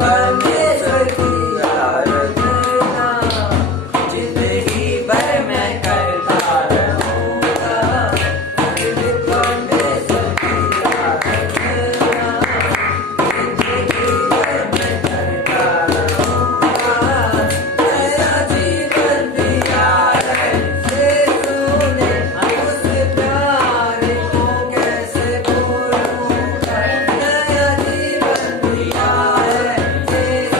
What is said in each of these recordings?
परमेश्वर की आराधना जिंदगी भर मैं करता रहूंगा। परमेश्वर की आराधना जिंदगी भर मैं करता रहूंगा। मेरा जीवन दिया है यीशु ने, उस प्यार को कैसे भूलूंगा। नया जीवन दिया है यीशु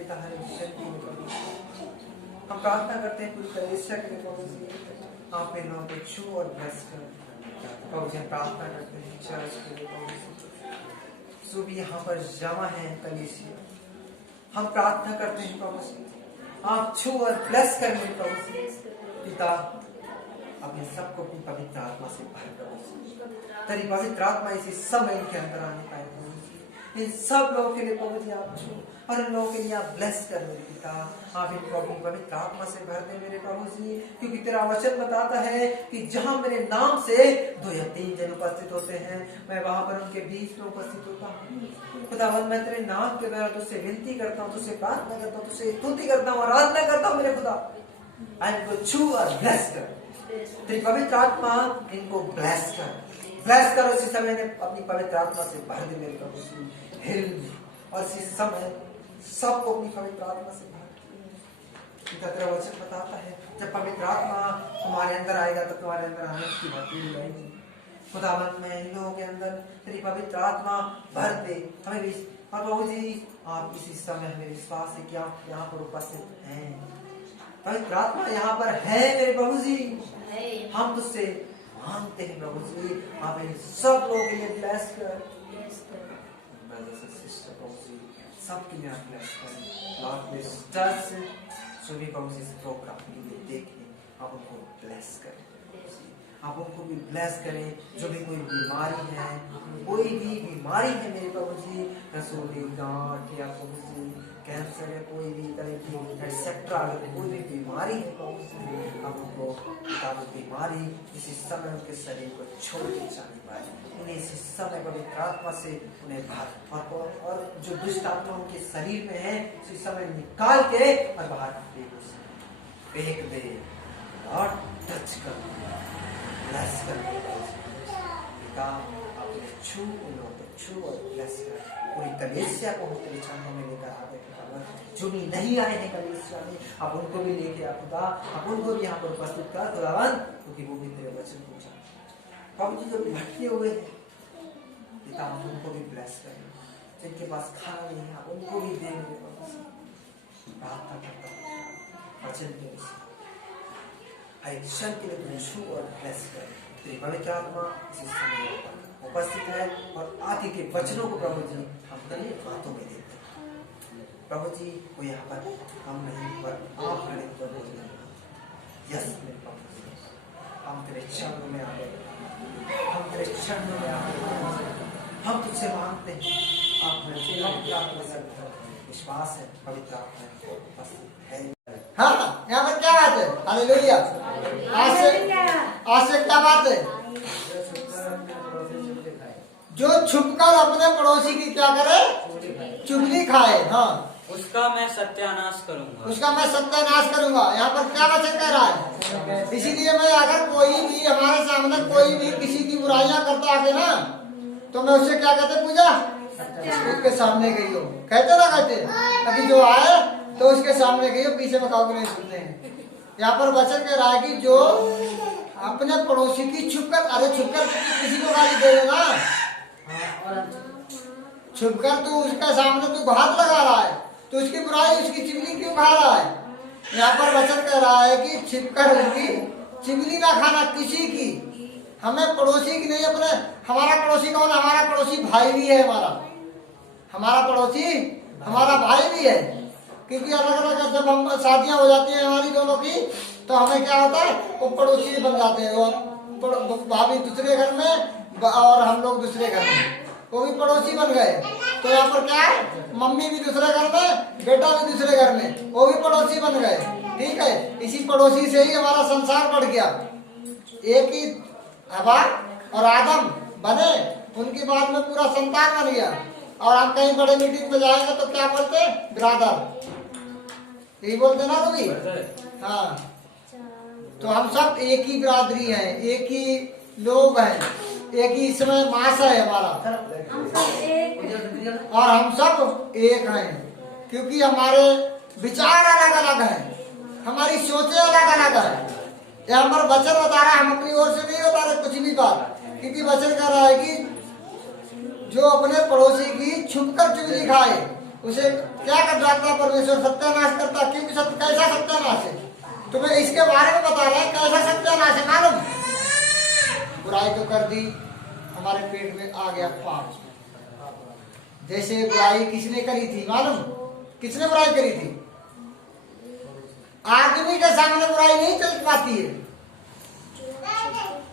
पिता हर शक्ति में प्रभु हम प्रार्थना करते हैं पूरी कलीसिया के लिए प्रभु जी आप इन लोगों को छू और ब्लेस कर प्रभु जी हम प्रार्थना करते हैं चर्च के लिए प्रभु जी जो भी यहाँ पर जमा है कलीसिया हम प्रार्थना करते हैं प्रभु जी आप छू और ब्लेस करें प्रभु जी पिता अपने सबको अपनी पवित्र आत्मा से भर प्रभु जी तेरी पवित्र आत्मा इसी समय इनके अंदर आने पाए प्रभु जी इन सब लोगों के लिए प्रभु जी आप छू और इन लोगों के लिए आप ब्लेस कर मेरे पिता आप इनको अपनी पवित्र आत्मा से भर दे मेरे प्रभु जी क्योंकि तेरा वचन बताता है कि जहां मेरे नाम से 2 या 3 जन उपस्थित होते हैं मैं वहां पर उनके बीच में उपस्थित होता हूँ खुदावंद मैं तेरे नाम के द्वारा तुझसे विनती करता हूँ तुझसे प्रार्थना करता हूँ तुझसे स्तुति करता हूँ आराधना करता हूँ मेरे खुदा इनको छू और ब्लेस कर तेरी पवित्र आत्मा इनको ब्लेस करो इसी समय ने अपनी पवित्र आत्मा से भर दे मेरे प्रभु जी हिल और इसी समय सबको अपनी पवित्र आत्मा से भर तेरा वचन बताता है जब पवित्र आत्मा तुम्हारे अंदर आएगा तो तुम्हारे अंदर आनंद की भरपूरी रहेगी खुदावंद में इन लोगों के अंदर तेरी पवित्र आत्मा भर दे हमें भी और प्रभु जी आप इसी समय हमें विश्वास है कि आप यहाँ पर उपस्थित हैं पवित्र आत्मा यहाँ पर है मेरे प्रभु जी हम तुझसे मांगते हैं प्रभु जी आप इन सब लोगों के लिए ब्लेस कर सबके लिए आप ब्लेस करें लॉर्ड प्लीज टच सभी प्रभु जी इस प्रोग्राम के लिए देखें आप उनको ब्लेस करें आप उनको भी ब्लेस करें जो भी कोई बीमारी है मेरे प्रभु जी रसोली गांठ या प्रभु जी कैंसर है कोई भी तरह की एक्सेट्रा कोई भी बीमारी है प्रभु जी आप उनको बीमारी इसी समय उनके शरीर को छोड़ के जाने पाए उन्हें इसी समय पवित्र आत्मा से उन्हें बाहर और जो दुष्ट आत्मा उनके शरीर में है इसी समय निकाल के और बाहर फेंक दे और टच कर ब्लेस कर पिता अपने छू उन लोगों को छू और ब्लेस कर पूरी कलीसिया को तेरे चरणों में लेकर आवे जो भी नहीं आए हैं कलीसिया में आप उनको भी लेके आ खुदा आप उनको भी यहाँ पर उपस्थित कर खुदावन क्योंकि वो भी तेरे वचन को जानते प्रभु जी जो भटके हुए हैं पिता आप उनको भी ब्लेस करें जिनके पास खाना नहीं है आप उनको भी दे मेरे प्रभु जी प्रार्थना करता हूँ वचन के हर एक क्षण के लिए तुम्हें छू और ब्लेस कर तेरी पवित्र आत्मा इसी समय उपस्थित है और आगे के वचनों को प्रभु जी हम तेरे हाथों में देते हैं प्रभु जी वो यहाँ पर हम नहीं पर आप खड़े प्रभु जी यस मेरे प्रभु जी हम तेरे चरणों में आ गए हम तुझसे मांगते हैं आप विश्वास है पवित्र आत्मा उपस्थित है हाँ यहाँ पर क्या बात है हालेलुया आज से क्या बात है जो छुपकर अपने पड़ोसी की क्या करे चुगली खाए हाँ उसका मैं सत्यानाश करूंगा यहाँ पर क्या वचन कह रहा है इसीलिए मैं अगर कोई भी हमारे सामने कोई भी किसी की बुराइयां करता आके ना तो मैं उससे क्या कहते पूजा उसके सामने गई हो कहते ना कहते अभी जो आए तो उसके सामने गई हो पीछे में काउ नहीं सुनते हैं यहाँ पर वचन कह रहा है कि जो अपने पड़ोसी की छुपकर किसी को गाली दे देना छुपकर तू उसके सामने तू हाथ लगा रहा है तो उसकी बुराई उसकी चिगली क्यों खा रहा है यहाँ पर वचन कह रहा है कि छिपकर उसकी चिगली ना खाना किसी की हमें पड़ोसी की नहीं अपने हमारा पड़ोसी कौन हमारा पड़ोसी भाई भी है हमारा पड़ोसी हमारा भाई भी है क्योंकि अलग अलग जब हम शादियां हो जाती हैं हमारी दोनों की तो हमें क्या होता है वो पड़ोसी बन जाते हैं और भाभी दूसरे घर में और हम लोग दूसरे घर में वो भी पड़ोसी बन गए तो यहाँ पर क्या है मम्मी भी दूसरे घर में बेटा भी दूसरे घर में वो भी पड़ोसी बन गए ठीक है इसी पड़ोसी से ही हमारा संसार बढ़ गया एक ही हवा और आदम बने उनके बाद में पूरा संतान बन गया और हम कहीं बड़े मीटिंग में जाएंगे तो क्या बोलते ब्रादर यही बोलते ना रूबी हाँ तो हम सब एक ही बिरादरी है एक ही लोग हैं एक ही इसमें मास है हमारा और हम सब एक हैं क्योंकि हमारे विचार अलग अलग हैं हमारी सोचें अलग अलग है यहाँ पर वचन बता रहा है हम अपनी ओर से नहीं बता रहे कुछ भी बात क्योंकि वचन कह रहा है कि जो अपने पड़ोसी की छुपकर चुगली खाए उसे क्या कर डालता परमेश्वर? सत्यानाश करता। क्योंकि सत्य कैसा सत्यानाश है? तुम्हें इसके बारे में बता रहे हैं कैसा सत्यानाश है मालूम? बुराई तो कर दी, हमारे पेट में आ गया पाप। जैसे बुराई किसने करी थी मालूम? किसने बुराई करी थी? आदमी के सामने बुराई नहीं चल पाती है,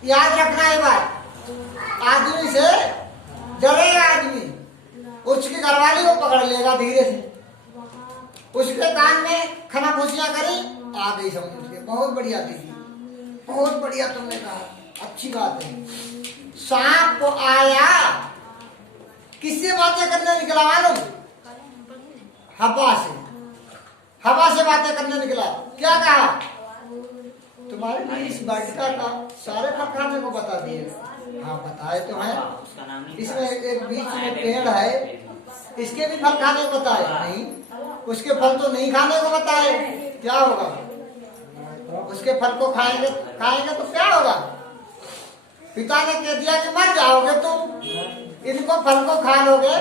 याद रखना है बात। आदमी से डरेगा आदमी, उसकी घरवाली को पकड़ लेगा धीरे से, उसके कान में खनाखुशियां करी, आ गई समझ उसके, बहुत बढ़िया दीदी, बहुत बढ़िया तुमने कहा, अच्छी बात है। सांप को आया, किससे बातें करने निकला मालूम? हवा से, हवा से बातें करने निकला। क्या कहा? तुम्हारे लिए इस वाटिका का सारे फल खाने को बता दिए। हाँ बताए तो हैं, इसमें एक बीच में पेड़ है, इसके भी फल खाने को बताए नहीं, उसके फल तो नहीं खाने को बताए। क्या होगा? उसके फल को खाएंगे तो क्या होगा? पिता ने कह दिया कि मर जाओगे तुम, इनको फल को खा लोगे।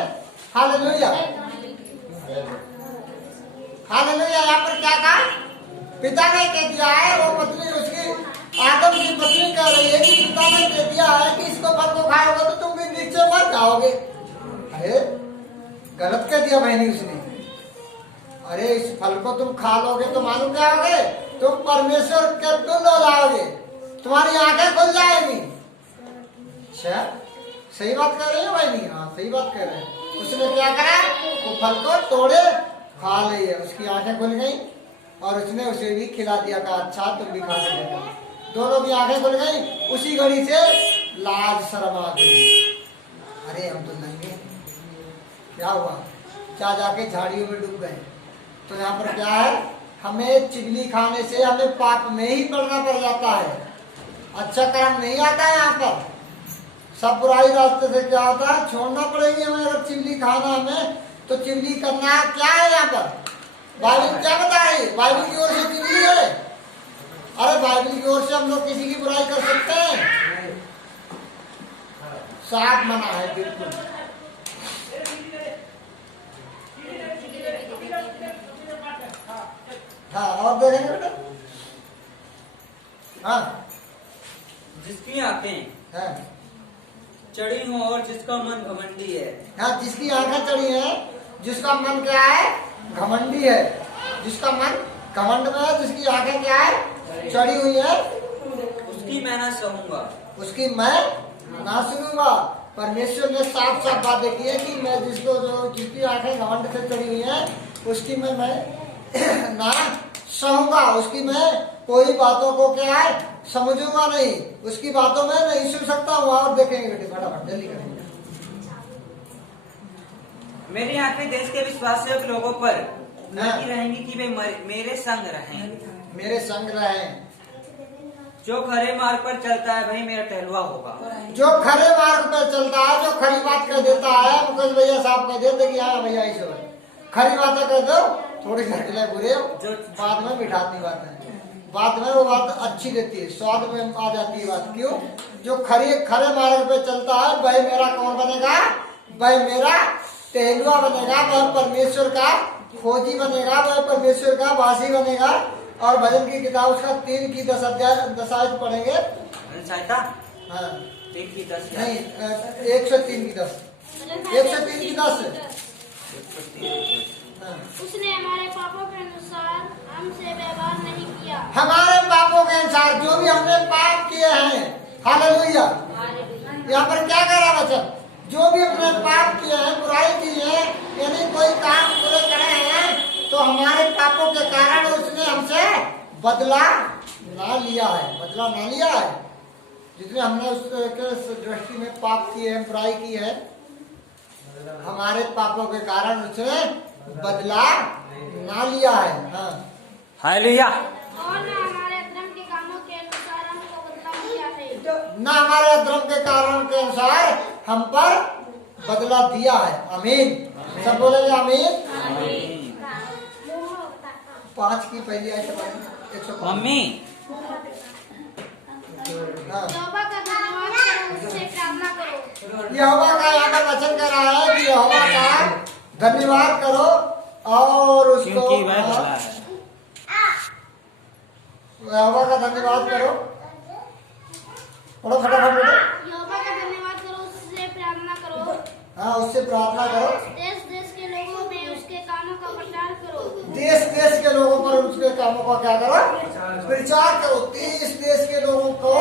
Hallelujah, hallelujah. यहाँ पर क्या कहा? पिता ने कह दिया है, वो पत्नी उसकी आदम की पत्नी कह रही है कि पिता ने कह दिया है कि इसको फल को खाओगे तो तुम भी नीचे मर जाओगे। अरे गलत कह दिया बहनी उसने। अरे इस फल को तुम खा लोगे तो मालूम क्या होगे? तुम परमेश्वर के तुल्य हो जाओगे, तुम्हारी आंखें खुल जाएंगी। अच्छा सही बात कर रही हो बहनी? हाँ सही बात कर रहे हैं। उसने क्या करा? वो फल को तोड़े खा लिए, उसकी आंखें खुल गई और उसने उसे भी खिला दिया, कहा अच्छा तुम भी खा सकते। दोनों की आंखें खुल गई, उसी घड़ी से लाज शर्म आ गई। अरे हम तो नंगे, क्या हुआ? क्या जाके झाड़ियों में डूब गए। तो यहाँ पर क्या है? हमें चिगली खाने से हमें पाप में ही पड़ना पड़ जाता है, अच्छा कर्म नहीं आता है। यहाँ पर सब बुराई रास्ते से क्या होता है? छोड़ना पड़ेगी हमें। अगर चिगली खाना हमें, तो चिगली करना क्या है? यहाँ पर बाइबल क्या बता रही है? बाइबल की ओर से चिगली है। अरे बाइबल की ओर से हम लोग किसी की बुराई कर सकते हैं? साफ मना है बिल्कुल। हाँ और देखेंगे बेटा। हाँ जिसकी आंखें हाँ चढ़ी हो और जिसका मन घमंडी है। हाँ, जिसकी आंखें चढ़ी है, जिसका मन क्या है? घमंडी है। जिसका मन घमंड में है, जिसकी आंखें क्या है? चढ़ी हुई है, उसकी मैं ना सहूंगा, उसकी मैं ना सुनूंगा। परमेश्वर ने साफ साफ बातें की है कि मैं जिसकी आंखें घमंड से चढ़ी हुई है, उसकी मैं ना सहूंगा, उसकी मैं कोई बातों को क्या है? समझूंगा नहीं, उसकी बातों में नहीं सुन सकता हूँ। और देखेंगे बेटे, फटाफट जल्दी करेंगे। मेरी आंखें देश के विश्वासयोग्य लोगों पर लगी रहेंगी कि वे मेरे संग रहें। मेरे संग रहें। जो खरे मार्ग पर चलता है वही मेरा टहलुआ होगा। जो खरे मार्ग पर चलता है, जो खरी बात कह देता है, मुकेश भैया साहब कह देते कि हाँ भैया ऐसे खरी बातें कह दो, थोड़ी घटले बुरे, जो बाद में मिठाती बात है, बाद में वो बात अच्छी रहती है, स्वाद में आ जाती है बात। क्यों? जो खरे मार्ग पे चलता है वह मेरा कौन बनेगा? वह मेरा टहलुआ बनेगा, वह परमेश्वर का खोजी बनेगा, वह परमेश्वर का वासी बनेगा। और भजन की किताब उसका 3 की 10 अध्याय 10 आयत पढ़ेंगे। हाँ 3 की 10 नहीं 103 की 10 103 की 10। उसने हमारे पापों के अनुसार हमसे व्यवहार नहीं किया। हमारे पापों के अनुसार जो भी हमने पाप किए हैं, हालेलुया। यहाँ पर क्या कह रहा वचन? जो भी अपने पाप किए हैं, बुराई की है, यानी कोई काम बुरे करे हैं, तो हमारे पापों के कारण उसने हमसे बदला ना लिया है। बदला ना लिया है। जितने हमने उस दृष्टि में पाप किए हैं, बुराई की है, हमारे पापों के कारण उसने बदला ना लिया है। हाँ हालेलुया। और न हमारे अधर्म के कामों के अनुसार हमको बदला दिया है। न हमारे अधर्म के कारण के अनुसार हम पर बदला दिया है। आमीन। सब बोलेंगे आमीन। 5 की पहली आयत 105। मम्मी हाँ। यहोवा का धन्यवाद करो, उससे प्रार्थना करो। यहोवा का यहाँ पर वचन कर रहा है कि यहोवा का धन्यवाद करो और उसको क्योंकि वह भला है। यहोवा का धन्यवाद करो। पढ़ो फटाफट बेटा। यहोवा का धन्यवाद करो, उससे प्रार्थना करो। हाँ, उससे प्रार्थना करो। देश देश के लोगों में उसके कामों का प्रचार करो। देश देश के लोगों पर उसके कामों का क्या करो? प्रचार करो। देश देश के लोगों को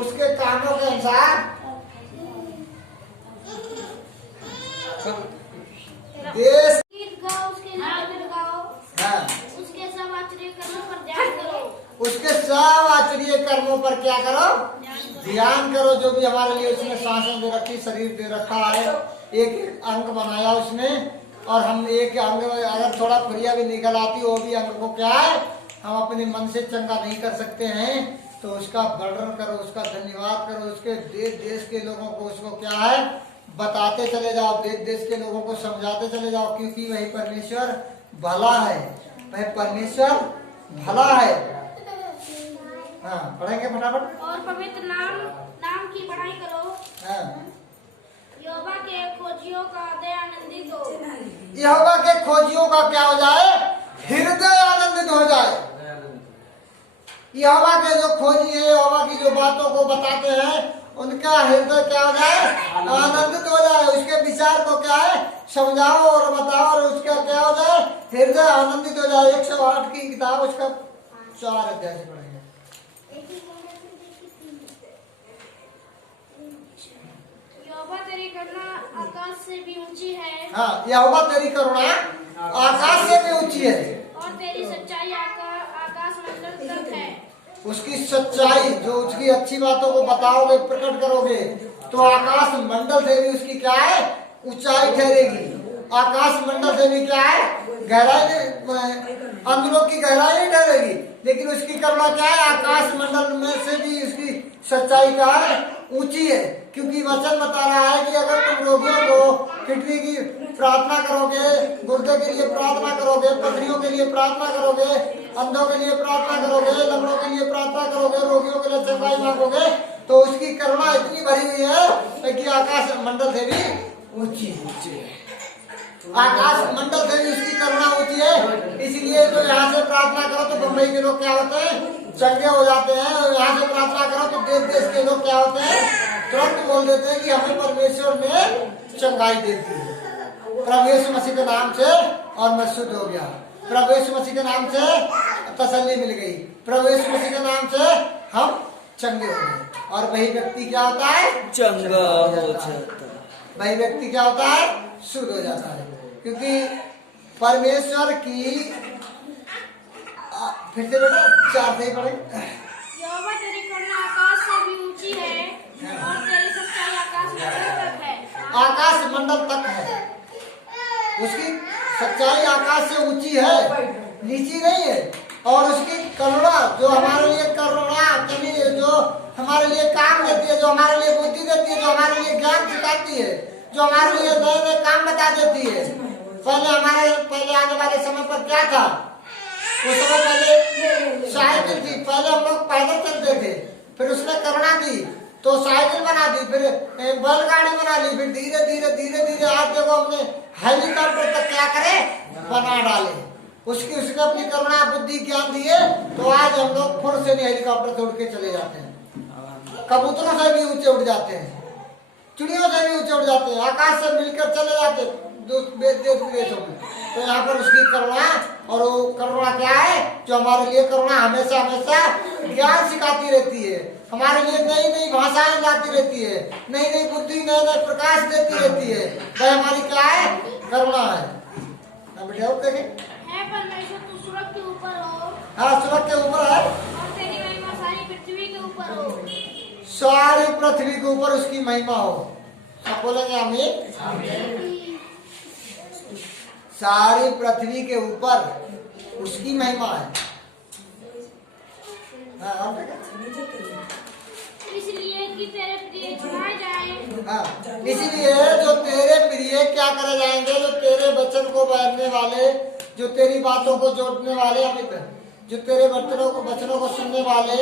उसके कामों के अनुसार देश। गीत गाओ, उसके लिए गाओ। हाँ, उसके सब आश्चर्य कर्मों पर ध्यान करो। उसके सब आश्चर्य कर्मों पर क्या करो? ध्यान करो। जो भी हमारे लिए उसने शासन दे रखी, शरीर दे रखा है, एक अंग बनाया उसने, और हम एक अंग अगर थोड़ा खुरिया भी निकल आती, वो भी अंग को क्या है, हम अपने मन से चंगा नहीं कर सकते हैं। तो उसका वर्णन करो, उसका धन्यवाद करो, उसके देश देश के लोगों को उसको क्या है बताते चले जाओ, देश देश के लोगों को समझाते चले जाओ, क्योंकि वही परमेश्वर भला है, वह परमेश्वर भला है। हाँ, पढ़ेंगे फटाफट। और पवित्र नाम की बढ़ाई करो। हाँ, यहोवा के खोजियों का हृदय आनंदित हो। यहोवा के खोजियों का क्या हो जाए? हृदय आनंदित हो जाए। यहोवा के जो खोजी है, यहोवा की जो बातों को बताते हैं, उनका हृदय क्या हो जाए? आनंदित हो जाए। उसके विचार को क्या है समझाओ और बताओ, और उसका क्या हो जाए? हृदय आनंदित हो जाए। 108 की किताब, उसका 4 अध्याय से पढ़ेंगे। यहोवा तेरी करुणा आकाश से भी ऊंची है। हाँ, यहोवा तेरी करुणा आकाश से भी ऊंची है, और तेरी सच्चाई आकाश मंडल तक है। उसकी सच्चाई, जो उसकी अच्छी बातों को बताओगे, प्रकट करोगे, तो आकाश मंडल से भी उसकी क्या है? ऊंचाई ठहरेगी। आकाश मंडल से भी क्या है? गहराई, अंदरों की गहराई नहीं ठहरेगी, लेकिन उसकी करुणा क्या है? आकाश मंडल में से भी उसकी सच्चाई क्या है? ऊंची है। क्योंकि वचन बता रहा है कि अगर तुम रोगियों को किडनी की प्रार्थना करोगे, गुर्दे के लिए प्रार्थना करोगे, पथरियों के लिए प्रार्थना करोगे, अंधों के लिए प्रार्थना करोगे, लंगड़ों के लिए प्रार्थना करोगे, रोगियों के लिए चंगाई मांगोगे, तो उसकी करुणा इतनी भरी हुई है कि आकाश मंडल से भी ऊंची है। आकाश मंडल से भी उसकी करुणा ऊंची है। इसलिए तो यहाँ से प्रार्थना करो तो बम्बई के लोग क्या होते हैं? चंगे हो जाते हैं। और यहाँ से प्रार्थना करो तो देश देश के लोग क्या होते हैं? तुरंत बोल देते हैं कि हमें परमेश्वर ने चंगाई दे दी है। प्रभु यीशु मसीह के नाम से, और मैं शुद्ध हो गया। प्रभु यीशु मसीह के नाम से तसल्ली मिल गई। प्रभु यीशु मसीह के नाम से हम चंगे हो गए। और वही व्यक्ति क्या होता है? चंगा हो जाता है। वही व्यक्ति क्या होता है? शुद्ध हो जाता है। क्योंकि परमेश्वर की फिर से बेटा 4 से ही पढ़े। यहोवा तेरी करुणा आकाश से भी ऊंची है, और तेरी सच्चाई आकाश मंडल तक है। आकाश मंडल तक है। उसकी सच्चाई आकाश से ऊंची है, नीची नहीं है। और उसकी करुणा, जो हमारे लिए करुणा जो हमारे लिए काम देती है, जो हमारे लिए बुद्धि देती है, जो हमारे लिए ज्ञान सिखाती है, जो हमारे लिए नए नए काम बता देती है। पहले आने वाले समय पर क्या था? उस समय पहले साइकिल थी, पहले हम लोग पैदल चलते थे, फिर उसने करुणा दी तो साइकिल बना दी, फिर बैलगाड़ी बना ली, फिर धीरे धीरे धीरे धीरे आज देखो हमने हेलीकॉप्टर तक क्या करे बना डाले। उसने अपनी करुणा बुद्धि ज्ञान दिए, तो आज हम लोग फुर से नहीं हेलीकॉप्टर से उड़ के चले जाते हैं, कबूतरों से भी ऊंचे उड़ जाते हैं, चिड़ियों से भी ऊंचे उड़ जाते हैं, आकाश से मिलकर चले जाते हैं देश विदेशों में। तो यहाँ पर उसकी करुणा, और वो करुणा क्या है? जो हमारे लिए करुणा हमेशा हमेशा ज्ञान सिखाती रहती है, हमारे लिए नई नई भाषाएं लाती रहती है, नई नई बुद्धि, नए नए प्रकाश देती रहती है। वह हमारी क्या है? करुणा है। है परमेश्वर तू सूरज के ऊपर हो। हाँ, सूरज के ऊपर है, और तेरी महिमा सारी पृथ्वी के ऊपर हो। सारी पृथ्वी के ऊपर उसकी महिमा हो। आप बोलेंगे आमीन। सारी पृथ्वी के ऊपर उसकी महिमा है। हाँ, इसलिए कि तेरे प्रिय चुनाए जाएं। हाँ, इसीलिए जो तेरे प्रिय क्या करे जाएंगे? जो तेरे वचन को बांधने वाले, जो तेरी बातों को जोड़ने वाले, अमित, जो तेरे वचनों को सुनने वाले,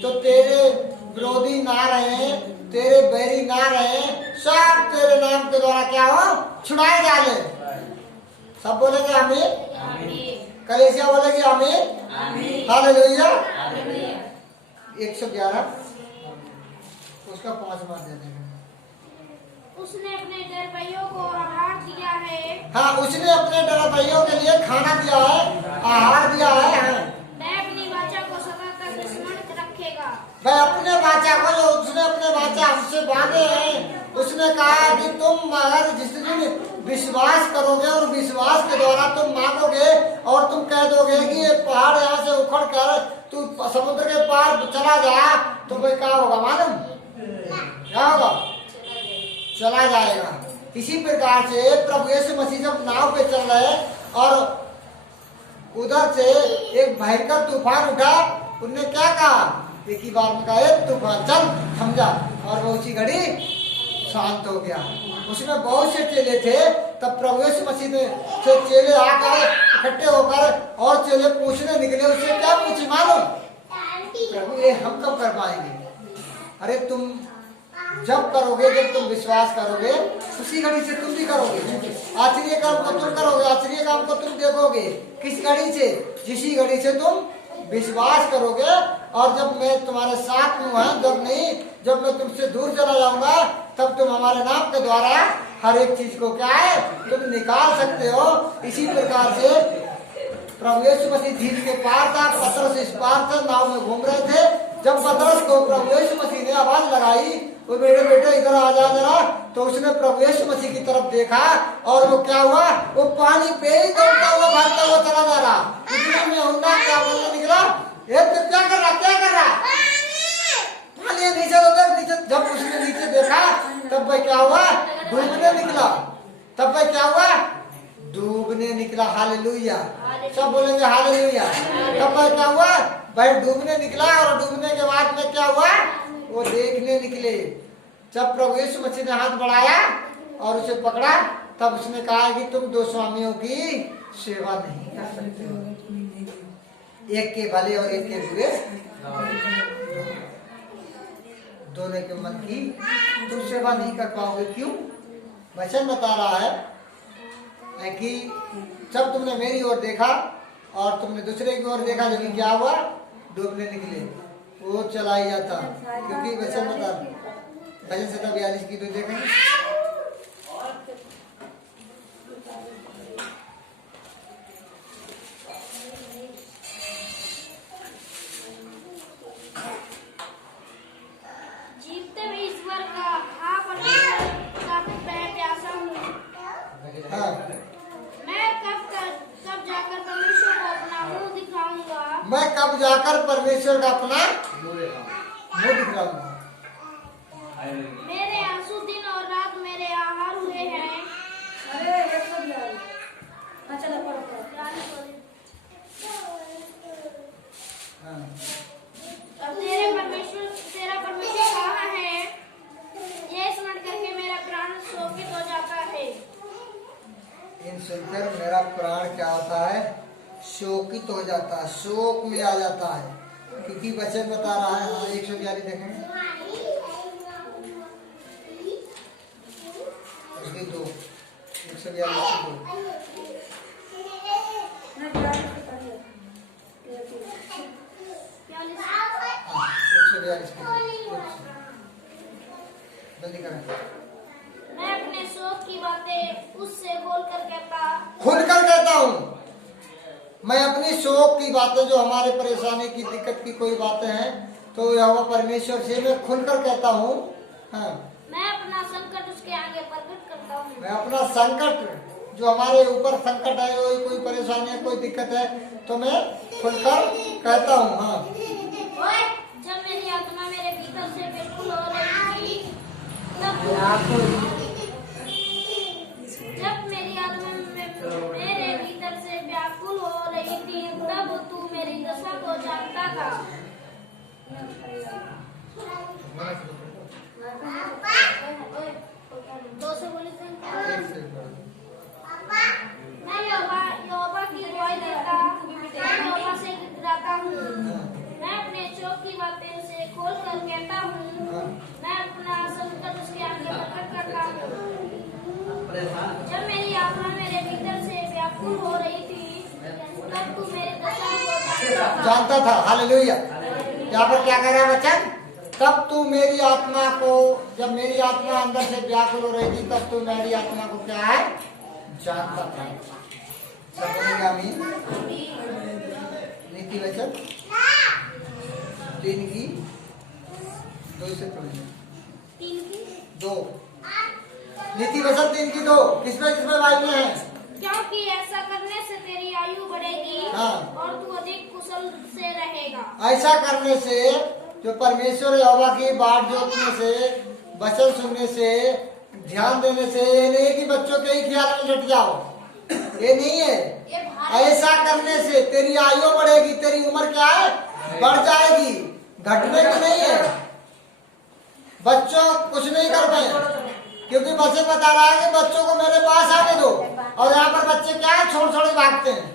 तो तेरे विरोधी ना रहे, तेरे बैरी ना रहे, सब तेरे नाम के द्वारा क्या हो? छुड़ाए जाले। सब बोलेंगे आमीन। आमीन। कलीसिया बोलेगी आमीन। आमीन। हालेलुया। हालेलुया। 111 उसका 5वां दे देंगे। उसने अपने दरबारियों को आहार दिया है। हाँ, उसने अपने दरबारियों के लिए खाना दिया है, आहार दिया है। हाँ। वह अपनी वाचा को सदा तक स्मरण रखेगा। वह अपने वाचा को, जो उसने अपने वाचा हमसे बांधे हैं, उसने कहा कि तुम अगर जिस दिन विश्वास करोगे और विश्वास के द्वारा तुम मांगोगे और तुम कह दोगे कि ये पहाड़ यहाँ से उखड़ कर तू समुद्र के पार चला जा, तो भाई क्या होगा मालूम? क्या होगा? चला जाएगा। इसी प्रकार से प्रभु यीशु मसीह जब नाव पे चल रहे और उधर से एक भयंकर तूफान उठा, उनने क्या कहा? एक ही बार में कहा, एक तूफान चल थम जा, और वो उसी घड़ी शांत हो गया। उसमें बहुत से चेले थे। तब प्रभु यीशु मसीह ने चेले आकर इकट्ठे होकर और चेले पूछने निकले, उससे क्या पूछी मालूम? प्रभु ये हम कब कर पाएंगे? अरे तुम जब करोगे, जब तुम विश्वास करोगे, उसी घड़ी से तुम भी करोगे। आश्चर्य काम को तुम करोगे, आश्चर्य काम को तुम देखोगे। किस घड़ी से? जिसी घड़ी से तुम विश्वास करोगे। और जब मैं तुम्हारे साथ हूँ, जब मैं तुमसे दूर चला जाऊंगा, तब तुम हमारे नाम के द्वारा हर एक चीज को क्या है तुम निकाल सकते हो। इसी प्रकार से प्रभु यीशु मसीह झील के पार था, पतरस इस पार था, नाव में घूम रहे थे। जब पतरस को प्रभु यीशु मसीह ने आवाज लगाई, वो मेरे बेटे इधर आ जा जरा, तो उसने प्रभु यीशु मसीह की तरफ देखा और वो क्या हुआ? वो पानी पे ही दौड़ता हुआ भागता हुआ चला जा रहा। इतने में होंडा क्या बोलने निकला, ये तो क्या कर रहा, क्या कर रहा? पानी नीचे उधर नीचे। जब उसने नीचे देखा तब भाई क्या हुआ? डूबने निकला। तब भाई क्या हुआ? डूबने निकला। हालेलुया। सब बोलेंगे हालेलुया। तब भाई क्या हुआ? भाई डूबने निकला। और डूबने के बाद में क्या हुआ? वो देखने निकले। जब प्रभु यीशु मसीह ने हाथ बढ़ाया और उसे पकड़ा, तब उसने कहा कि तुम दो स्वामियों की सेवा नहीं कर सकते हो, एक के भले और एक के बुरे, दोनों के मन की तुम सेवा नहीं कर पाओगे। क्यों? वचन बता रहा है कि जब तुमने मेरी ओर देखा और तुमने दूसरे की ओर देखा, जब क्या हुआ? डूबने निकले। वो चला ही जाता, क्योंकि वचन बता। भजन 42 की तो देखेंगे। जीवते हुए ईश्वर का हाँ परमेश्वर का मैं प्यासा हूँ। हाँ। मैं कब जाकर परमेश्वर को अपना मुंह दिखाऊंगा। मैं कब जाकर परमेश्वर का अपना मुंह दिखाऊंगा। मेरे आंसू दिन और रात मेरे आहार हुए हैं। हाँ। अब तेरा परमेश्वर कहाँ है? ये स्मरण करके मेरा प्राण शोकित हो जाता है। इन सुनकर मेरा प्राण क्या होता है? शोकित हो जाता है, शोक में आ जाता है, क्योंकि वचन बता रहा है। हाँ, 142 देखेंगे। उसकी 2 142 की 2 जल्दी करें। मैं अपने शोक की बातें उससे खुलकर कहता हूँ। मैं अपनी शोक की बातें, जो हमारे परेशानी की, दिक्कत की कोई बातें हैं, तो यहोवा परमेश्वर से मैं खुलकर कहता हूँ। हाँ। मैं अपना संकट उसके आगे प्रकट करता हूँ। मैं अपना संकट, जो हमारे ऊपर संकट है, कोई परेशानी है, कोई दिक्कत है, तो मैं खुलकर कहता हूँ। हाँ। जब मेरी आत्मा मेरे भीतर से बिल्कुल हो रही थी, जब मेरी आत्मा मेरे भीतर से व्याकुल हो रही थी, तब तू मेरी दशा को जानता था। दो से बोले मैं यहोवा की दुआई देता, मैं यहोवा से गिड़गिड़ाता हूँ। मैं अपने शोक की बातें उसे खोल कर कहता हूँ। मैं अपना संकट उसके आगे प्रकट करता हूँ। जब मेरी आत्मा मेरे भीतर से व्याकुल हो रही थी, तब तू मेरे दर्शन को जानता था। हालेलुया। यहाँ पर क्या कह रहा है वचन? तब तू मेरी आत्मा को, जब मेरी आत्मा अंदर से व्याकुल हो रही थी, तब तू मेरी आत्मा को क्या है? जानता था। सब बोलेगा आमीन। नीति वचन 3 की 2 से पढ़ेंगे। 2 नीति वचन 3 की 2 किसमें बाइबल में है? क्योंकि ऐसा करने से तेरी आयु बढ़ेगी हाँ। और तू अधिक कुशल से रहेगा। ऐसा करने से, जो परमेश्वर यहोवा की बात जोतने से, वचन सुनने से, ध्यान देने से, ये नहीं कि बच्चों के ही ख्याल में लट जाओ, ये नहीं है। ऐसा करने से तेरी आयु बढ़ेगी, तेरी उम्र क्या है? बढ़ जाएगी, घटने की नहीं है। बच्चों कुछ नहीं कर पाए, क्योंकि बच्चे बता रहा है कि बच्चों को मेरे पास आने दो, और यहाँ पर बच्चे क्या है? छोड़ छोड़ भागते हैं।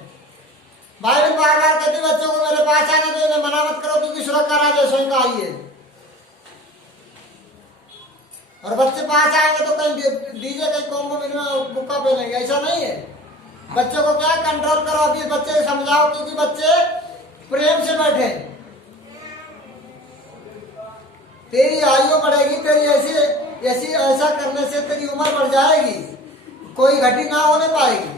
बाइबल बार बार कहती बच्चों को मेरे पास आने दो, इन्हें मना मत करो, क्योंकि सुरक्षा राजा स्वयं का आई है। और बच्चे पास आएंगे तो कहीं डीजे कहीं कॉम्बो में बुक्का पहनेंगे, ऐसा नहीं है। बच्चों को क्या कंट्रोल करो, अभी बच्चे को समझाओ, क्योंकि बच्चे प्रेम से बैठे। तेरी आयु बढ़ेगी, तेरी ऐसा करने से तेरी उम्र बढ़ जाएगी, कोई घटी ना होने पाएगी।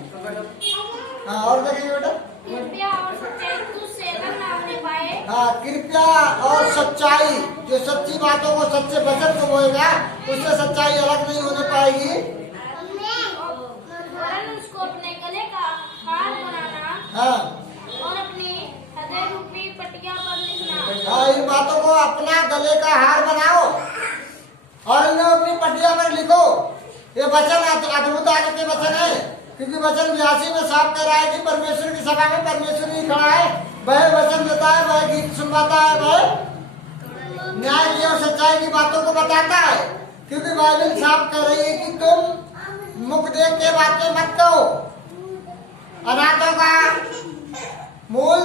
हाँ, और देखेंगे बेटा। कृपया और सच्चाई तुझसे अलग ना होने पाए। हाँ, कृपया और सच्चाई, जो सच्ची बातों को, सच्चे वचन को बोलेगा, उससे सच्चाई अलग नहीं होने पाएगी। वरन उसको अपने गले का हार बनाना हाँ और अपनी हृदय रूपी पटिया पर लिखना। हाँ, इन बातों को अपना गले का हार बनाओ और इन्हें अपनी पटिया पर लिखो। ये वचन अद्भुत आगे के वचन है, क्योंकि वचन 82 में साफ कह रहा है कि परमेश्वर की सभा में परमेश्वर ही खड़ा है, वह वचन देता है, वह गीत सुनवाता है, वह न्याय की और सच्चाई की बातों को बताता है। क्योंकि बाइबल साफ कह रही है कि तुम मुख देख के बातें मत कहो, अनाथों का मूल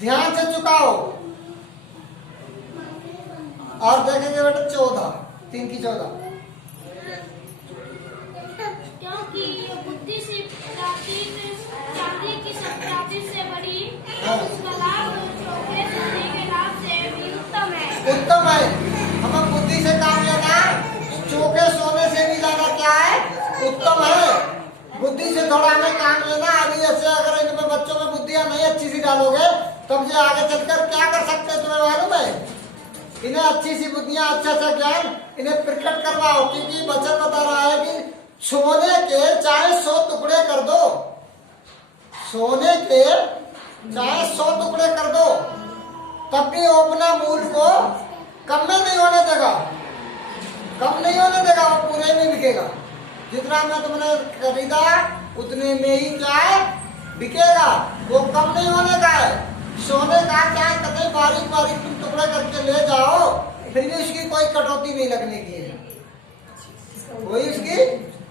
ध्यान से चुकाओ। और देखेंगे बेटा 3 की 14। क्योंकि ये बुद्धि से चांदी की सब प्राप्ति से बड़ी, उसका लाभ चोखे सोने के लाभ से भी उत्तम है। उत्तम है। हमें बुद्धि से काम लेना, चोखे सोने से भी ज्यादा क्या है? उत्तम है। बुद्धि से थोड़ा हमें काम लेना। अभी ऐसे अगर इनमें बच्चों में बुद्धियां नहीं अच्छी सी डालोगे, तब ये आगे चलकर क्या कर सकते हैं तुम्हें मालूम है? इन्हें अच्छी सी बुद्धियां, अच्छा ज्ञान इन्हें प्रकट करवाओ, क्योंकि वचन बता रहा है कि सोने के चाहे 100 टुकड़े कर दो, सोने के चाहे 100 टुकड़े कर दो, तब भी वो अपना मूल को कम में नहीं होने देगा, कम नहीं होने देगा, वो पूरे में बिकेगा। जितना में तुमने खरीदा उतने में ही क्या है? बिकेगा, वो कम नहीं होने का है। सोने का चाहे कतई बारीक बारीक तुम टुकड़े करके ले जाओ, फिर भी उसकी कोई कटौती नहीं लगने की है, कोई उसकी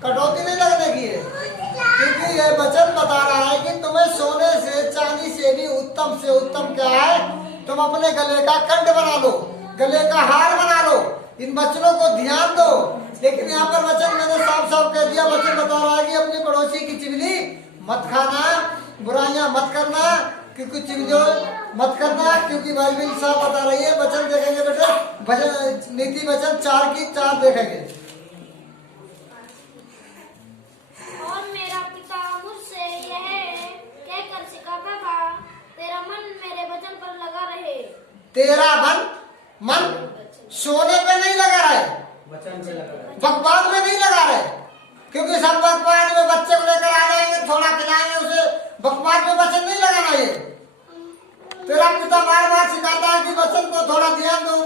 कटौती नहीं लगने की है। क्योंकि यह वचन बता रहा है कि तुम्हें सोने से चांदी से भी उत्तम से उत्तम क्या है? तुम अपने गले का कंठ बना लो, गले का हार बना लो। इन वचनों को ध्यान दो। लेकिन यहाँ पर वचन मैंने साफ साफ कह दिया, वचन बता रहा है कि अपने पड़ोसी की चिवली मत खाना, बुराइयां मत करना, क्योंकि चिवलियों मत करना, क्योंकि बाइबल साफ बता रही है। वचन देखेंगे बेटे, वचन नीति वचन 4 की 4 देखेंगे। और मेरा पिता मुझसे यह कहकर सिखाता था, तेरा मन मेरे वचन पर लगा रहे। तेरा मन सोने पे नहीं लगा रहे, बकवाद में नहीं लगा रहे, क्योंकि सब बकवाद में बच्चे को लेकर आ जाएंगे, थोड़ा खिलाएंगे उसे, बकवाद में वचन नहीं लगाना है। तेरा पिता बार बार सिखाता है कि वचन को थोड़ा ध्यान दो,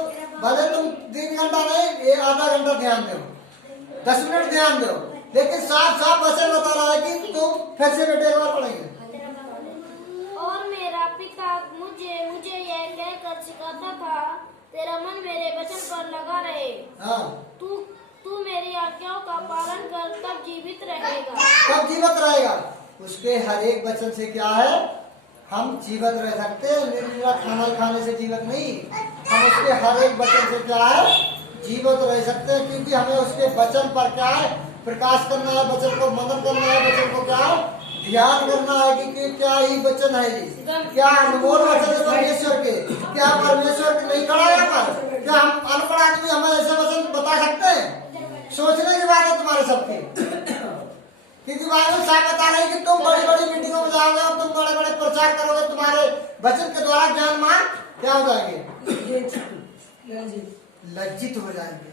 भले तुम 3 घंटा नहीं, आधा घंटा ध्यान दो, 10 मिनट ध्यान दो, लेकिन साफ साफ वचन बता रहा है कि तुम फिर से बेटे एक बार पढ़ेंगे। और मेरा पिता मुझे यह कहकर सिखाता था, तेरा मन मेरे वचन पर लगा रहे। हाँ, तू मेरी आज्ञाओं का पालन कर, तब जीवित रहेगा। कब जीवित रहेगा? उसके हर एक वचन से क्या है? हम जीवित रह सकते हैं। निर्जला खाना खाने से जीवित नहीं, हम उसके हर एक वचन से क्या है? जीवित रह सकते हैं, क्योंकि हमें उसके वचन पर क्या है? प्रकाश करना है, वचन को मनन करना है, वचन को क्या है? ध्यान करना है कि क्या ही वचन है ये, क्या अनमोल वचन है परमेश्वर के। क्या परमेश्वर के नहीं खड़ा यहाँ पर? क्या हम अनपढ़ आदमी हमें ऐसे वचन बता सकते हैं? सोचने की बात है तुम्हारे सबके, क्योंकि बाइबल साफ बता रही है कि तुम बड़ी बड़ी मीटिंगों में जाओगे और तुम बड़े बड़े प्रचार करोगे, तुम्हारे वचन के द्वारा ज्ञानवान क्या हो जाएंगे? लज्जित हो जाएंगे।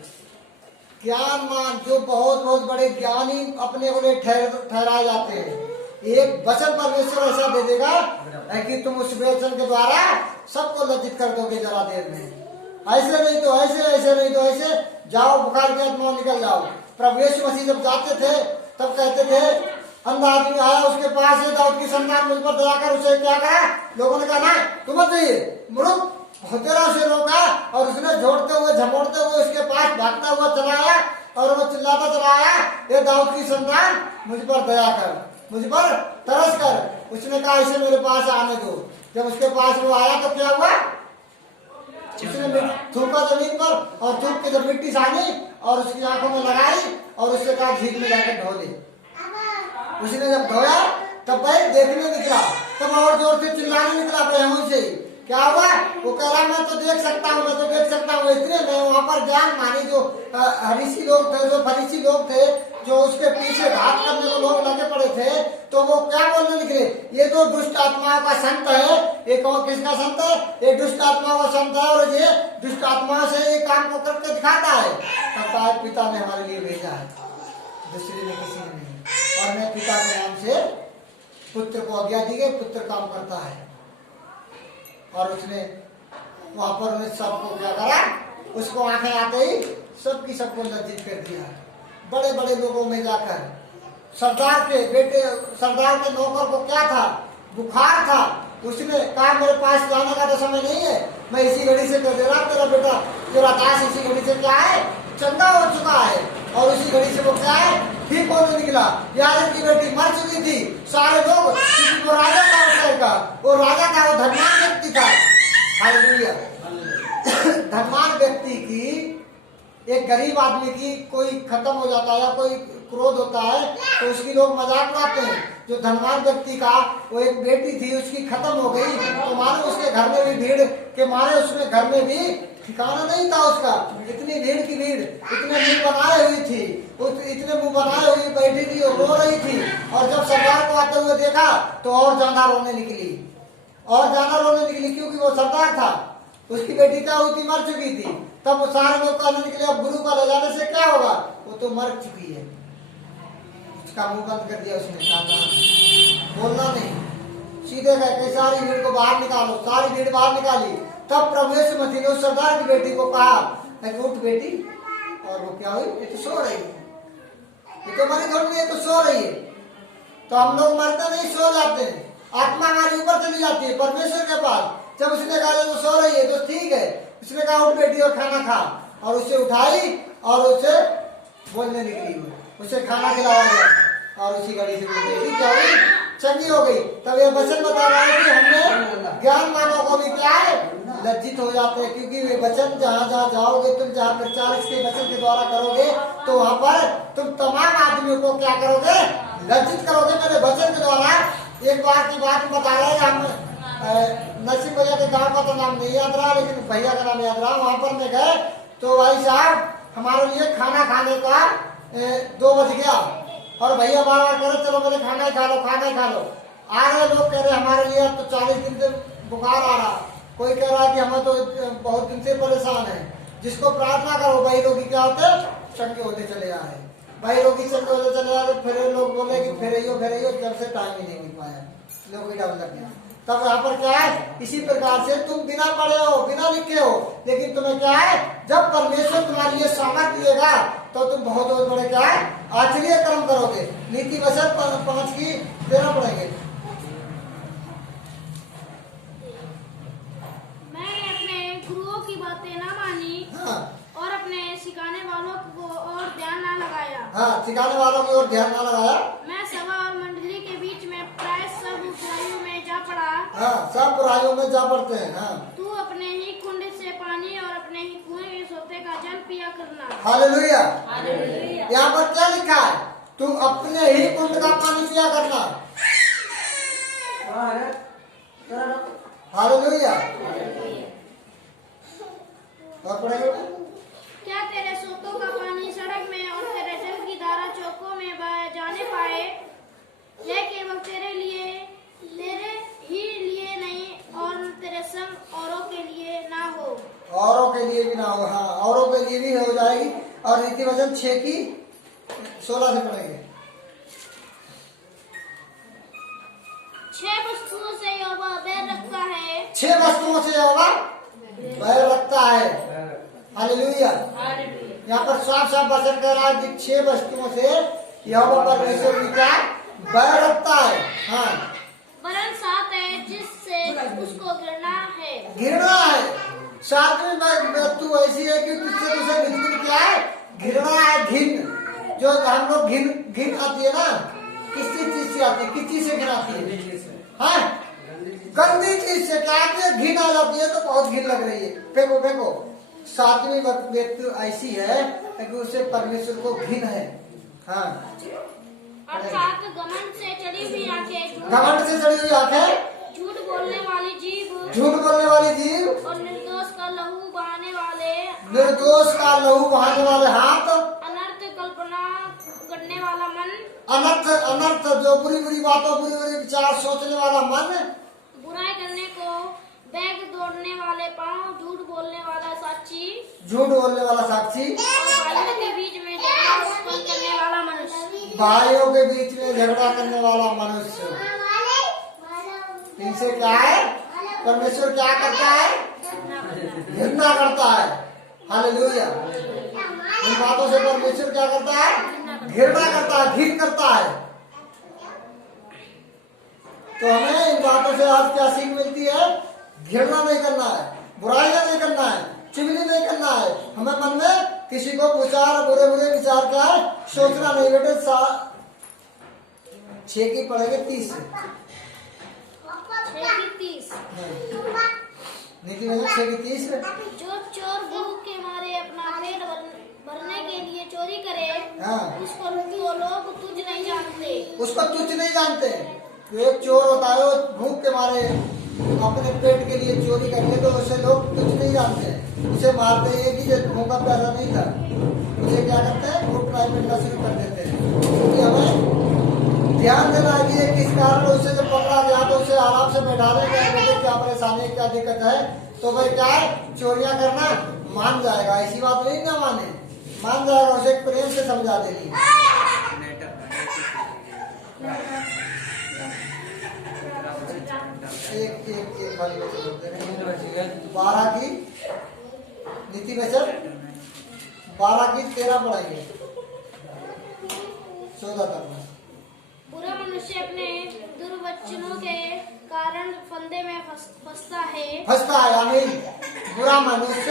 ज्ञानवान जो बहुत बहुत बड़े ज्ञानी अपने को ठहराए जाते हैं, एक वचन परमेश्वर ऐसा दे देगा है कि तुम उस वचन के द्वारा सबको लज्जित कर दोगे जरा देर में। ऐसे नहीं तो ऐसे, ऐसे नहीं तो ऐसे, जाओ बुखार की आत्मा निकल जाओ। प्रभु यीशु मसीह जब जाते थे तब कहते थे, अंधा आदमी आया उसके पास, ये दाऊद की संतान मुझ पर दया कर। उसे क्या कहा? लोगों ने कहा ना तुम मत जाइए, मुरुख हथेरा से रोका और उसने झोड़ते हुए झमोड़ते हुए उसके पास भागता हुआ चला आया और वो चिल्लाता चला आया, ये दाऊद की संतान मुझ पर दया कर, मुझ पर तरस कर। उसने कहा इसे मेरे पास आने दो। जब उसके पास वो आया तो क्या हुआ? उसने थूका जमीन पर और थूक के जब मिट्टी सानी और उसकी आंखों में लगाई और उससे कहा झील में जाकर धो ले। उसने जब धोया तब भाई देखने निकला, तब और जोर से चिल्लाने निकला बेहोश से। क्या हुआ? वो कह रहा मैं तो देख सकता हूँ, मैं तो देख सकता हूँ। इतने में वहाँ पर ज्ञान मानी जो हरीसी लोग थे, जो फरीसी लोग थे, जो उसके पीछे घात करने को लोग लगे पड़े थे, तो वो क्या बोलने निकले? ये तो दुष्ट आत्माओं का संत है। एक और किसका संत है? ये दुष्ट आत्माओं का संत है और ये दुष्ट आत्माओं से ये काम को करके दिखाता है। कहता है पिता ने हमारे लिए भेजा है, दूसरे ने किसी ने नहीं। और मैं पिता के नाम से पुत्र को आज्ञा दी गई, पुत्र काम करता है। और उसने वहां पर उन्हें सबको क्या करा? उसको आंखें आते ही सबकी सबको लज्जित कर दिया। बड़े बड़े लोगों में जाकर सरदार के बेटे, सरदार के नौकर को क्या था? बुखार था। उसने कहा मेरे पास जाने का तो समय नहीं है, मैं इसी घड़ी से कर दे रहा, तेरा बेटा तेरा दास इसी घड़ी से क्या है? चंगा हो चुका है। और उसी घड़ी से वो क्या है? ठीक होने निकला। याजक की बेटी मर चुकी थी। सारे लोग, क्योंकि वो राजा था उस शहर का, वो राजा था, वो धनवान व्यक्ति था। हालेलुया। धनवान व्यक्ति की, एक गरीब आदमी की कोई खत्म हो जाता है या कोई क्रोध होता है तो उसकी लोग मजाक उड़ाते हैं। जो धनवान व्यक्ति का वो एक बेटी थी, उसकी खत्म हो गई तो मानो उसके घर में भी भीड़ के मारे उसके घर में भी ठिकाना नहीं था उसका। इतनी भीड़ की भीड़, इतने मुंह बनाए हुई थी, इतने मुंह बनाए हुई बैठी थी और रो रही थी। और जब सरदार को आते हुए देखा तो और ज्यादा रोने निकली, और ज्यादा रोने निकली, क्योंकि वो सरदार था, उसकी बेटी क्या हुई थी? मर चुकी थी। तब वो सारे लोग कहने निकले अब गुरु को ले जाने से क्या होगा? वो तो मर चुकी है। उसका मुंह बंद कर दिया उसने, कहा बोलना नहीं। सीधे कह के सारी भीड़ को बाहर निकालो। सारी भीड़ बाहर निकाली। तब प्रभु यीशु मसीह ने उस सरदार की बेटी को कहा उठ बेटी। और वो क्या हुई? ये तो सो रही है, ये तो मरी थोड़ी, ये तो सो रही है। तो हम लोग मरते नहीं, सो जाते हैं, आत्मा हमारी ऊपर चली जाती है परमेश्वर के पास। जब उसने कहा तो सो रही है तो ठीक है, उसने कहा उठ बेटी और खाना खा। और उसे उठाई और उसे बोलने निकली, उसे खाना खिलाया गया और उसी घड़ी से बेटी क्या हुई? चंगी हो गई। तब ये वचन बता रहा है कि हमने ज्ञान मानव को भी क्या है? लज्जित हो जाते हैं, क्योंकि वे वचन जहाँ जहाँ जाओगे, तुम जहाँ प्रचार इसके वचन के द्वारा करोगे तो वहाँ पर तुम तमाम आदमियों को क्या करोगे? लज्जित करोगे मेरे वचन के द्वारा। एक बार की बात बता रहे हैं, हम नरसिंह भैया के गांव का तो नाम नहीं याद रहा, लेकिन भैया का नाम याद रहा। वहां पर मैं गए तो भाई साहब हमारे लिए खाना खाने का 2 बज गया और भैया बार बार कह रहे चलो बोले खाना ही खा लो, खाना ही खा लो। आ रहे लोग कह रहे हमारे लिए तो 40 दिन से बुखार आ रहा, कोई कह रहा कि हमें तो बहुत दिन से परेशान है। जिसको प्रार्थना करो भाई रोगी क्या होते? चंगे होते चले आ रहे, भाई रोगी चंगे होते चले आ रहे। फिर लोग बोले कि फिर जब से टाइम ही नहीं मिल पाया, लोग डर लग गया। तब यहाँ पर क्या है? इसी प्रकार से तुम बिना पढ़े हो, बिना लिखे हो, लेकिन तुम्हें क्या है? जब परमेश्वर तुम्हारे लिए सामर्थ दिएगा तो तुम बहुत बहुत बड़े क्या है? आश्चर्य कर्म करोगे। नीति वचन 5 की देना पड़ेंगे। मैंने अपने गुरुओं की बातें ना मानी। हाँ, और अपने सिखाने वालों को और ध्यान ना लगाया। हाँ, सिखाने वालों की ओर ध्यान ना लगाया। मैं सभा और मंडली के बीच में प्राय सब बुराइयों में जा पड़ा। हाँ, सब बुराइयों में जा पड़ते हैं। हाँ, तू अपने ही कुंड से पानी और अपने ही कुएं के सोते का जल पिया करना। हालेलुया। हालेलुया। यहाँ पर क्या लिखा है? तुम अपने ही कुंड का पानी पिया करना। हालेलुया। और पढ़ेंगे क्या तेरे सोतों का पानी सड़क में और तेरे जल की धारा चौकों में बह जाने पाए? यह केवल तेरे ही लिए नहीं और तेरे संग औरों के लिए ना हो। औरों के लिए भी ना हो। हाँ, औरों के लिए भी हो जाएगी। और नीति वचन 6 की 16 से पढ़ेंगे। 6 वस्तुओं से यहोवा बैर रखता है। 6 वस्तुओं से यहोवा बैर रखता है। हालेलुया। यहाँ पर साफ साफ वचन कह रहा है कि 6 वस्तुओं से यहोवा परमेश्वर का बैर रखता है। हाँ, वरन 7 है जिससे उसको घृणा है। घृणा है। 7वीं वस्तु ऐसी है कि तुझसे तुझे बिल्कुल क्या है? घृणा है, घिन। जो हम लोग घिन आती है ना, किसी चीज से आती है? किस चीज से घिन आती है? हाँ, गंदी चीज से क्या आती है? घिन आ जाती है तो बहुत घिन लग रही है, फेंको फेंको। 7वीं व्यक्ति ऐसी है कि उसे परमेश्वर को घिन है। हाँ, अर्थात घमंड से चढ़ी हुई आंखें, घमंड से चढ़ी हुई आंखें, झूठ बोलने वाली जीभ, झूठ बोलने वाली जीभ, और निर्दोष का लहू बहाने वाले, निर्दोष का लहू बहाने वाले हाथ, अनर्थ कल्पना करने वाला मन, अनर्थ जो बुरी बुरी बातों, बुरी बुरी विचार सोचने वाला मन, बुराई करने को बैग दौड़ने वाले पांव, झूठ बोलने वाला साक्षी, झूठ बोलने वाला साक्षी, और भाइयों के बीच में झगड़ा उत्पन्न करने वाला मनुष्य। भाइयों के बीच में झगड़ा करने वाला मनुष्य। इनसे क्या है? परमेश्वर क्या करता है? घृणा करता है। हालेलुया। इन बातों से परमेश्वर क्या करता है? घृणा करता है, घृण करता है। तो हमें इन बातों से आज क्या सीख मिलती है? घृणा नहीं करना है, बुराइयां नहीं करना है, चुगली नहीं करना है। हमें मन में किसी को विचार, बुरे बुरे विचार का सोचना नहीं। बेटे 6 की पढ़ेंगे 30 से। 6 की 30। नीति वचन 6 की 30। जो चोर भूख के मारे अपना पेट भरने के लिए चोरी करे, हाँ, उसको तो लोग तुझ नहीं जानते। उसको तुच्छ नहीं जानते। एक चोर होता है, वो भूख के मारे अपने पेट के लिए चोरी करके, तो उसे लोग कुछ नहीं जानते। उसे मारते हैं कि भूखा प्यासा नहीं था, उसे क्या करते हैं? कुटनाई पिटना शुरू कर देते हैं। क्योंकि हमें ध्यान देना है कि ये किस कारण उसे जब पकड़ा गया तो उसे आराम से बैठा देंगे, क्या परेशानी, क्या दिक्कत है, तो भाई क्या है? चोरियां करना मान जाएगा। ऐसी बात नहीं ना माने, मान जाएगा। उसे प्रेम से समझा देनी है। एक खाली बचे 12 की नीति वचन 12 की 13 पढ़ाइए 14 तक। बुरा मनुष्य अपने दुर्वचनों के कारण फंदे में फंसता है। आमीन। बुरा मनुष्य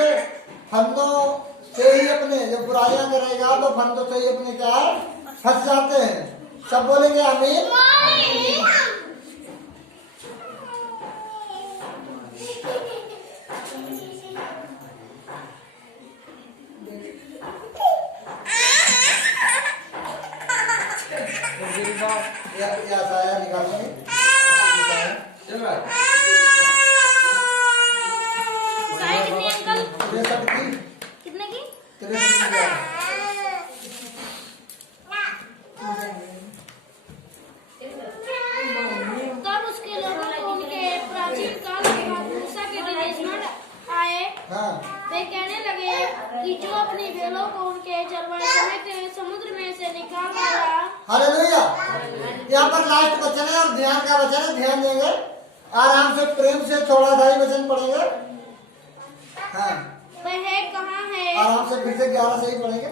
फंदों से ही अपने, जब बुराइयां करेगा तो फंदों से ही अपने क्या है? फंस जाते हैं। सब बोलेंगे आमीन। या साया निकालेंगे। साया कितनी अंकल? 63 की। कितने की? 63 की। तब उसके लोगों को उनके प्राचीन काल में मूसा के दिन स्मरण आए। हाँ, वे कहने लगे कि जो अपनी भेड़ों को उनके चरवाहे समेत समुद्र में से निकाल लाया। हालेलुया। यहाँ पर लास्ट वचन है और ध्यान का वचन है, ध्यान देंगे आराम से, प्रेम से। थोड़ा सा ही वचन पढ़ेंगे। हाँ, वह कहाँ है? आराम से फिर से 11 से ही पढ़ेंगे।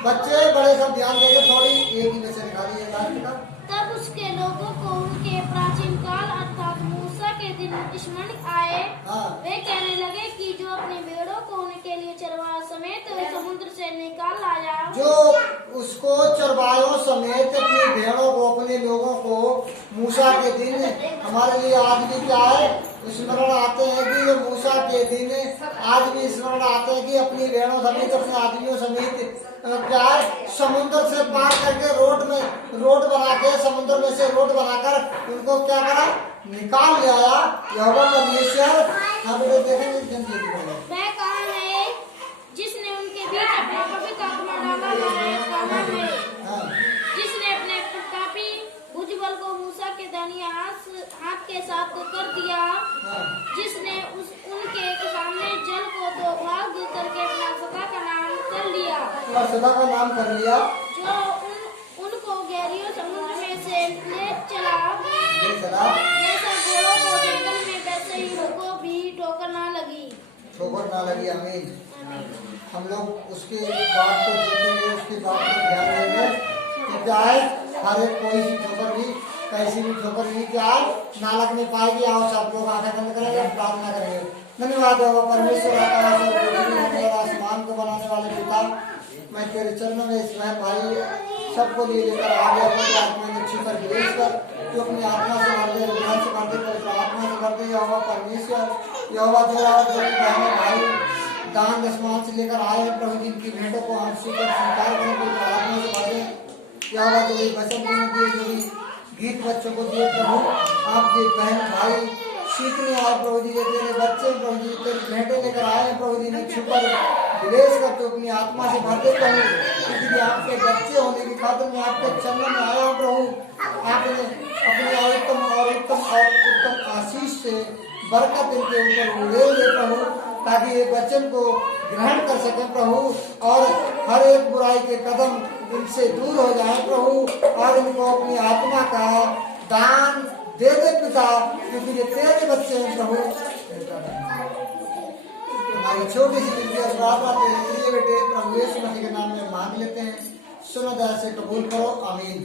बच्चे बड़े सब ध्यान देंगे। थोड़ी एक ही वचन खाली है लास्ट का। तब उसके लोगों को उनके प्राचीन काल अर्थात मूसा के दिन स्मरण आए। हाँ, वे कहने लगे कि जो अपनी भेड़ों को उनके लिए चरवाहा समेत समुद्र से निकाल लाया। जो उसको चरवायों समेत अपनी भेड़ों को, अपने लोगों को मूसा के दिन, हमारे लिए आज भी क्या है? स्मरण आते हैं कि ये मूसा के दिन आज भी स्मरण आते हैं कि अपनी बहनों समेत अपने आदमियों समेत प्यार समुद्र से पार करके रोड बना के समुद्र में से रोड बनाकर उनको क्या करा, निकाल ले आया यहोवा परमेश्वर। हम लोग देखेंगे जल्दी वह कौन है जिसने उनके बीच अपना पवित्र आत्मा डाला है, जिसने अपने प्रतापी भुजबल को मूसा के दाहिने हाथ के साथ कर दिया, जिसने उनके सामने जल को दो भाग करके अपना सदा का नाम कर लिया, सदा का नाम कर लिया, जो उनको गहरियों समुद्र में से ले चला, जैसा घोड़ों को जंगल में वैसे ही उनको भी ठोकर ना लगी। आमीन। हम लोग उसके बात को देखेंगे, उसकी बात को ध्यान देंगे कि क्या है, हर एक कोई सी ठोकर भी, कैसी भी ठोकर भी क्या है ना लगने पाएगी। आओ सब लोग आंखें बंद करेंगे, प्रार्थना करेंगे। धन्यवाद होगा परमेश्वर आसमान को बनाने वाले पिता, मैं तेरे चरणों में इस भाई सबको लिए लेकर आ गया, अपनी आत्मा में छुपर विवेश कर, जो अपनी आत्मा से भर दे, हृदय से भर दे, पवित्र आत्मा से भर दे। यहोवा परमेश्वर, यहोवा तेरा और जो बहनों भाई दान दशमान से लेकर आए हैं प्रभु, जिनकी भेंटों को हम स्वीकार करें, पवित्र आत्मा से भर दे। यहोवा जो भी वचन दिए, जो भी गीत बच्चों को दिए प्रभु, आप जो बहन भाई सीखने आए प्रभु जी, तेरे बच्चे प्रभु जी तेरे भेंटे लेकर आए हैं प्रभु जी ने छुपर विवेश कर, तो अपनी आत्मा से भर दे प्रभु, क्योंकि आपके बच्चे होने की खातिर मैं आपके चरणों में आया हूँ प्रभु। आपने अपने उत्तम आशीष से बरकत इनके ऊपर उड़े ले प्रभु, ताकि ये वचन को ग्रहण कर सके प्रभु, और हर एक बुराई के कदम इनसे दूर हो जाए प्रभु, और इनको अपनी आत्मा का दान दे दे पिता, क्योंकि ये तेरे बच्चे हैं प्रभु। हमारी छोटी सी प्रार्थना तेरे प्रिय बेटे प्रभु यीशु मसीह के नाम में मांग लेते हैं, सुनो दया से कबूल करो, आमीन।